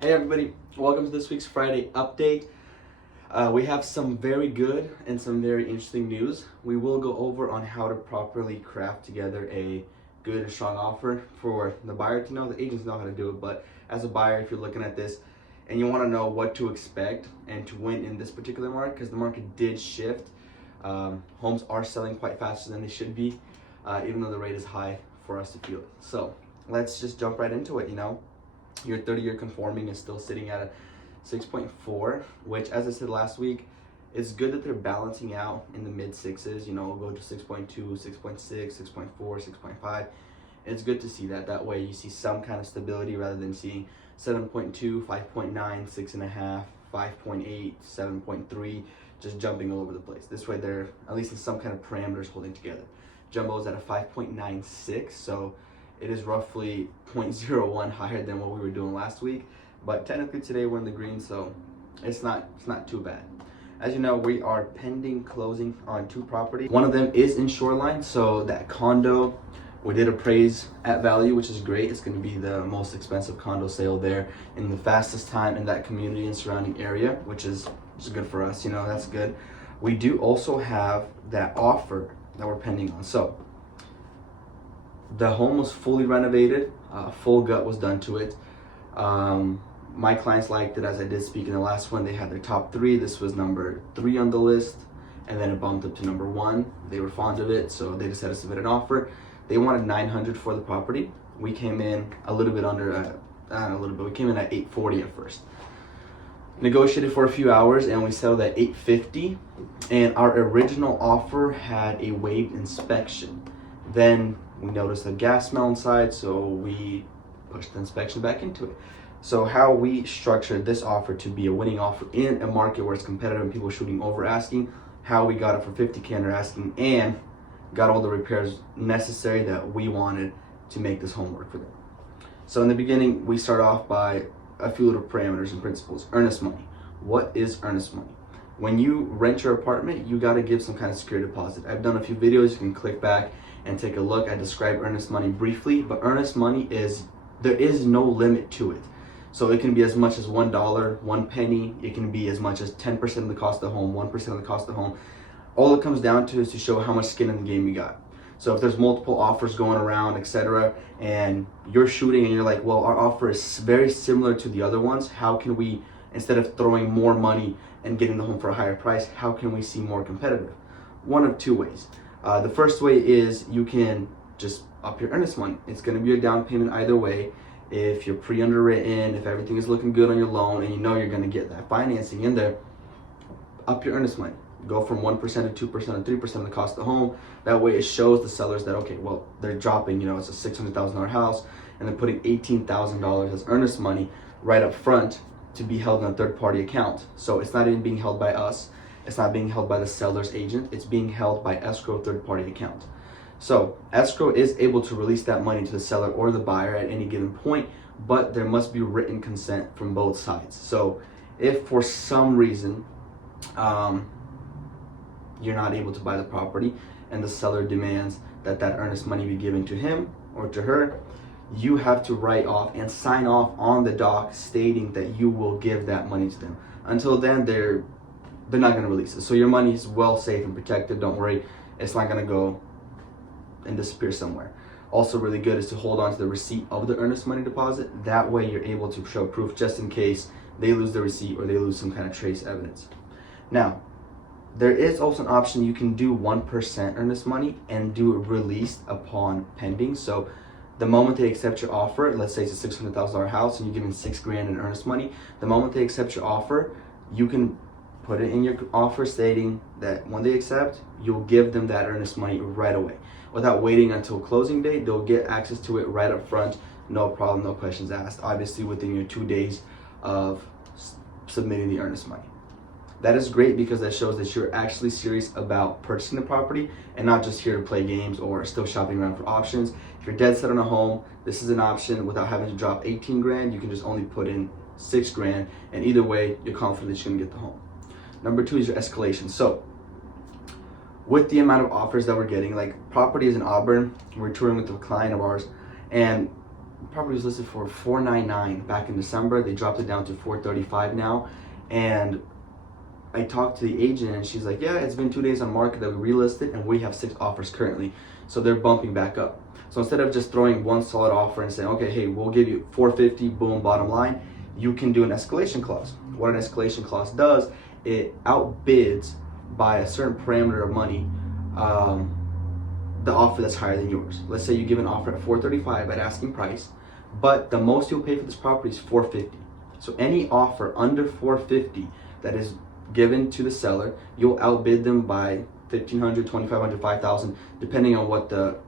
Hey everybody, welcome to this week's Friday update. We have some very good and some very interesting news. We will go over on how to properly craft together a good and strong offer for the buyer to know. The agents know how to do it, but as a buyer, if you're looking at this and you want to know what to expect and to win in this particular market, because the market did shift, homes are selling quite faster than they should be, even though the rate is high for us to feel it. So let's just jump right into it. Your 30-year conforming is still sitting at a 6.4, which, as I said last week, it's good that they're balancing out in the mid sixes. Go to 6.2, 6.6, 6.4, 6.5. It's good to see that. That way you see some kind of stability rather than seeing 7.2, 5.9, 6.5, 5.8, 7.3, just jumping all over the place. This way they're at least in some kind of parameters holding together. Jumbo is at a 5.96, so it is roughly 0.01 higher than what we were doing last week, but technically today we're in the green, so it's not too bad. As you know, we are pending closing on two properties. One of them is in Shoreline, so that condo we did appraise at value, which is great. It's going to be the most expensive condo sale there in the fastest time in that community and surrounding area, which is good for us. That's good. We do also have that offer that we're pending on. So the home was fully renovated, full gut was done to it. My clients liked it, as I did speak in the last one. They had their top three. This was number 3 on the list, and then it bumped up to number 1. They were fond of it, so they decided to submit an offer. They wanted $900 for the property. We came in a little bit under, we came in at $840 at first. Negotiated for a few hours, and we settled at $850. And our original offer had a waived inspection. Then we noticed a gas smell inside, so we pushed the inspection back into it. So how we structured this offer to be a winning offer in a market where it's competitive and people are shooting over asking, how we got it for $50K under asking and got all the repairs necessary that we wanted to make this home work for them. So in the beginning, we start off by a few little parameters and principles. Earnest money. What is earnest money? When you rent your apartment, you got to give some kind of security deposit. I've done a few videos. You can click back and take a look. I describe earnest money briefly, but earnest money there is no limit to it. So it can be as much as $1, 1 penny. It can be as much as 10% of the cost of the home, 1% of the cost of the home. All it comes down to is to show how much skin in the game you got. So if there's multiple offers going around, etc., and you're shooting and you're like, well, our offer is very similar to the other ones. How can we, instead of throwing more money and getting the home for a higher price, how can we see more competitive? One of two ways. The first way is you can just up your earnest money. It's going to be a down payment either way. If you're pre-underwritten, if everything is looking good on your loan and you know you're going to get that financing in there, up your earnest money. Go from 1% to 2% to 3% of the cost of the home. That way it shows the sellers that, okay, well, they're dropping, it's a $600,000 house, and they're putting $18,000 as earnest money right up front to be held in a third-party account. So it's not even being held by us. It's not being held by the seller's agent. It's being held by escrow third-party account. So escrow is able to release that money to the seller or the buyer at any given point, but there must be written consent from both sides. So if for some reason you're not able to buy the property and the seller demands that earnest money be given to him or to her, you have to write off and sign off on the doc stating that you will give that money to them. Until then, they're not going to release it. So your money is well safe and protected. Don't worry, it's not going to go and disappear somewhere. Also really good is to hold on to the receipt of the earnest money deposit. That way you're able to show proof just in case they lose the receipt or they lose some kind of trace evidence. Now, there is also an option. You can do 1% earnest money and do it released upon pending. So the moment they accept your offer, let's say it's a $600,000 house and you're giving $6,000 in earnest money, the moment they accept your offer, you can put it in your offer stating that when they accept, you'll give them that earnest money right away. Without waiting until closing date, they'll get access to it right up front. No problem, no questions asked. Obviously within your 2 days of submitting the earnest money. That is great because that shows that you're actually serious about purchasing the property and not just here to play games or still shopping around for options. If you're dead set on a home, this is an option without having to drop 18 grand. You can just only put in 6 grand, and either way, you're confident that you're gonna get the home. Number 2 is your escalation. So with the amount of offers that we're getting, like properties in Auburn, we're touring with a client of ours, and property was listed for $499 back in December. They dropped it down to $435 now. And I talked to the agent and she's like, yeah, it's been 2 days on market that we relisted and we have 6 offers currently. So they're bumping back up. So instead of just throwing one solid offer and saying, okay, hey, we'll give you $450, boom, bottom line, you can do an escalation clause. What an escalation clause does, it outbids by a certain parameter of money the offer that's higher than yours. Let's say you give an offer at $435 at asking price, but the most you'll pay for this property is $450. So any offer under $450 that is given to the seller, you'll outbid them by $1,500, $2,500, $5,000, depending on what the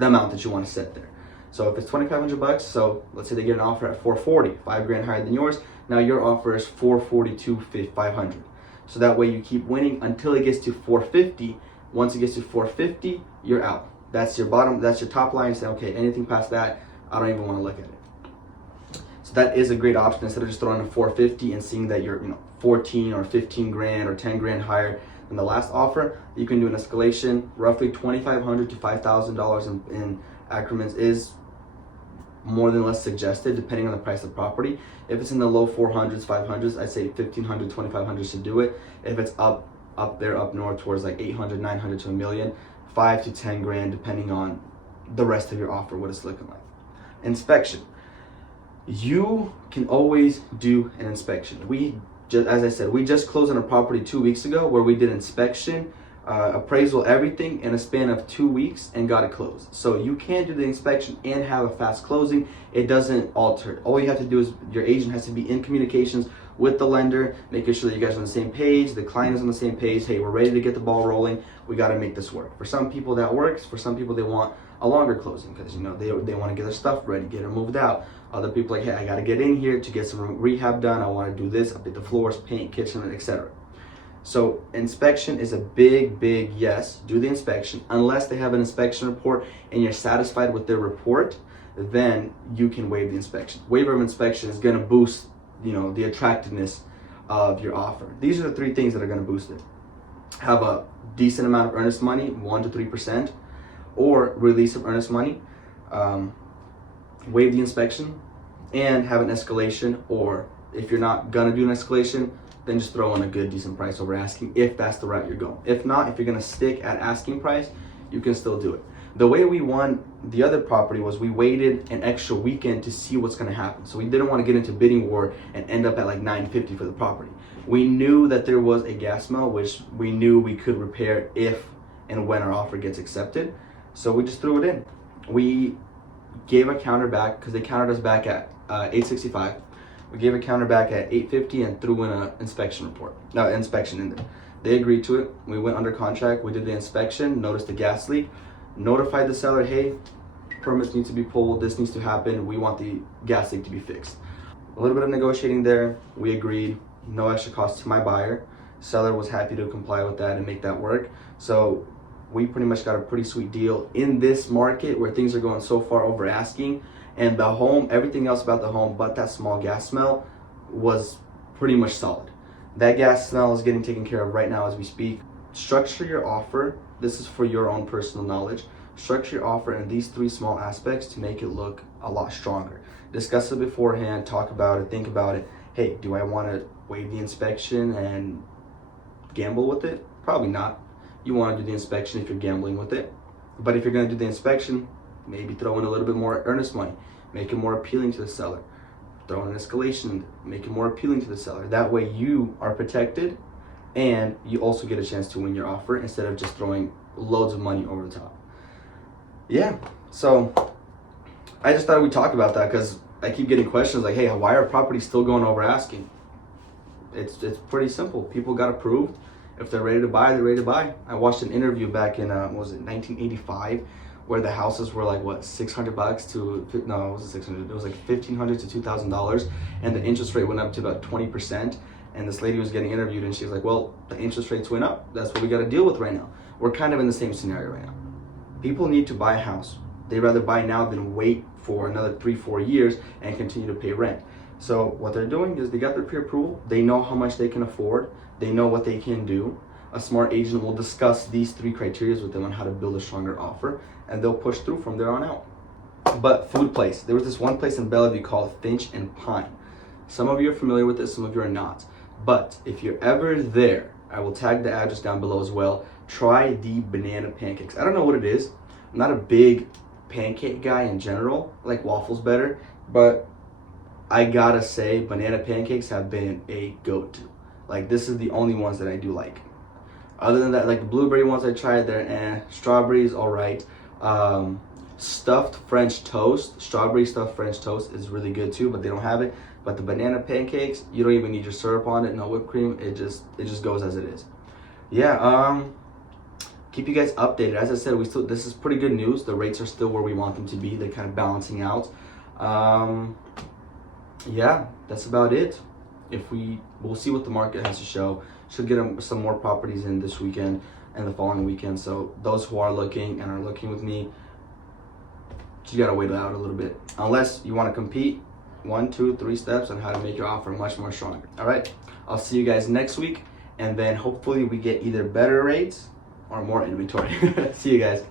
amount that you want to set there. So if it's $2,500, so let's say they get an offer at $440, $5,000 higher than yours. Now your offer is $442, $500. So that way you keep winning until it gets to $450. Once it gets to $450, you're out. That's your bottom. That's your top line. Say, okay, anything past that, I don't even want to look at it. So that is a great option instead of just throwing a $450 and seeing that you're 14 or 15 grand or 10 grand higher than the last offer. You can do an escalation. Roughly $2,500 to $5,000 in accrements is more than less suggested depending on the price of the property. If it's in the low 400s, 500s, I'd say $1,500, $2,500 to do it. If it's up there, up north towards like 800, 900 to $1 million, 5 to 10 grand depending on the rest of your offer, what it's looking like. Inspection. You can always do an inspection. As I said, we just closed on a property 2 weeks ago where we did inspection, appraisal, everything in a span of 2 weeks and got it closed. So you can do the inspection and have a fast closing. It doesn't alter it. All you have to do is your agent has to be in communications with the lender, making sure that you guys are on the same page, the client is on the same page. Hey, we're ready to get the ball rolling. We got to make this work. For some people that works. For some people they want a longer closing because they want to get their stuff ready, get it moved out. Other people like, hey, I got to get in here to get some rehab done. I want to do this, update the floors, paint, kitchen, etc. So inspection is a big yes. Do the inspection. Unless they have an inspection report and you're satisfied with their report, then you can waive the inspection. Waiver of inspection is going to boost the attractiveness of your offer. These are the 3 things that are going to boost it. Have a decent amount of earnest money, 1 to 3%, or release of earnest money, waive the inspection, and have an escalation. Or if you're not gonna do an escalation, then just throw in a good decent price over asking if that's the route you're going. If not, if you're gonna stick at asking price, you can still do it. The way we won the other property was we waited an extra weekend to see what's gonna happen. So we didn't want to get into bidding war and end up at like $950 for the property. We knew that there was a gas smell, which we knew we could repair if and when our offer gets accepted. So we just threw it in. We gave a counter back because they countered us back at $865. We gave a counter back at $850 and threw in an inspection in there. They agreed to it. We went under contract. We did the inspection, noticed the gas leak, notified the seller, hey, permits need to be pulled, this needs to happen, we want the gas leak to be fixed. A little bit of negotiating there, we agreed, no extra cost to my buyer. Seller was happy to comply with that and make that work. So we pretty much got a pretty sweet deal in this market where things are going so far over asking, and the home, everything else about the home but that small gas smell was pretty much solid. That gas smell is getting taken care of right now as we speak. Structure your offer. This is for your own personal knowledge. Structure your offer in these 3 small aspects to make it look a lot stronger. Discuss it beforehand, talk about it, think about it. Hey, do I want to waive the inspection and gamble with it? Probably not. You want to do the inspection if you're gambling with it. But if you're going to do the inspection, maybe throw in a little bit more earnest money. Make it more appealing to the seller. Throw in an escalation, make it more appealing to the seller. That way you are protected and you also get a chance to win your offer instead of just throwing loads of money over the top. Yeah, so I just thought we'd talk about that because I keep getting questions like, hey, why are properties still going over asking? It's pretty simple. People got approved. If they're ready to buy, they're ready to buy. I watched an interview back in, 1985, where the houses were like, what, $600 to, no, it wasn't $600, it was like $1,500 to $2,000, and the interest rate went up to about 20%, and this lady was getting interviewed, and she was like, well, the interest rates went up. That's what we got to deal with right now. We're kind of in the same scenario right now. People need to buy a house. They'd rather buy now than wait for another 3-4 years and continue to pay rent. So what they're doing is they got their pre-approval. They know how much they can afford. They know what they can do. A smart agent will discuss these 3 criteria with them on how to build a stronger offer, and they'll push through from there on out. But food place. There was this one place in Bellevue called Finch and Pine. Some of you are familiar with this, some of you are not. But if you're ever there, I will tag the address down below as well. Try the banana pancakes. I don't know what it is. I'm not a big pancake guy in general. I like waffles better. But I gotta say, banana pancakes have been a go-to. Like, this is the only ones that I do like. Other than that, like the blueberry ones I tried, they're Strawberries, all right. Stuffed French toast, strawberry stuffed French toast is really good too, but they don't have it. But the banana pancakes, you don't even need your syrup on it, no whipped cream. It just goes as it is. Yeah. Keep you guys updated. As I said, this is pretty good news. The rates are still where we want them to be. They're kind of balancing out. Yeah, that's about it. We'll see what the market has to show. Should get some more properties in this weekend and the following weekend. So those who are looking and are looking with me, you gotta wait it out a little bit. Unless you want to compete, 1, 2, 3 steps on how to make your offer much more stronger. All right, I'll see you guys next week, and then hopefully we get either better rates or more inventory. See you guys.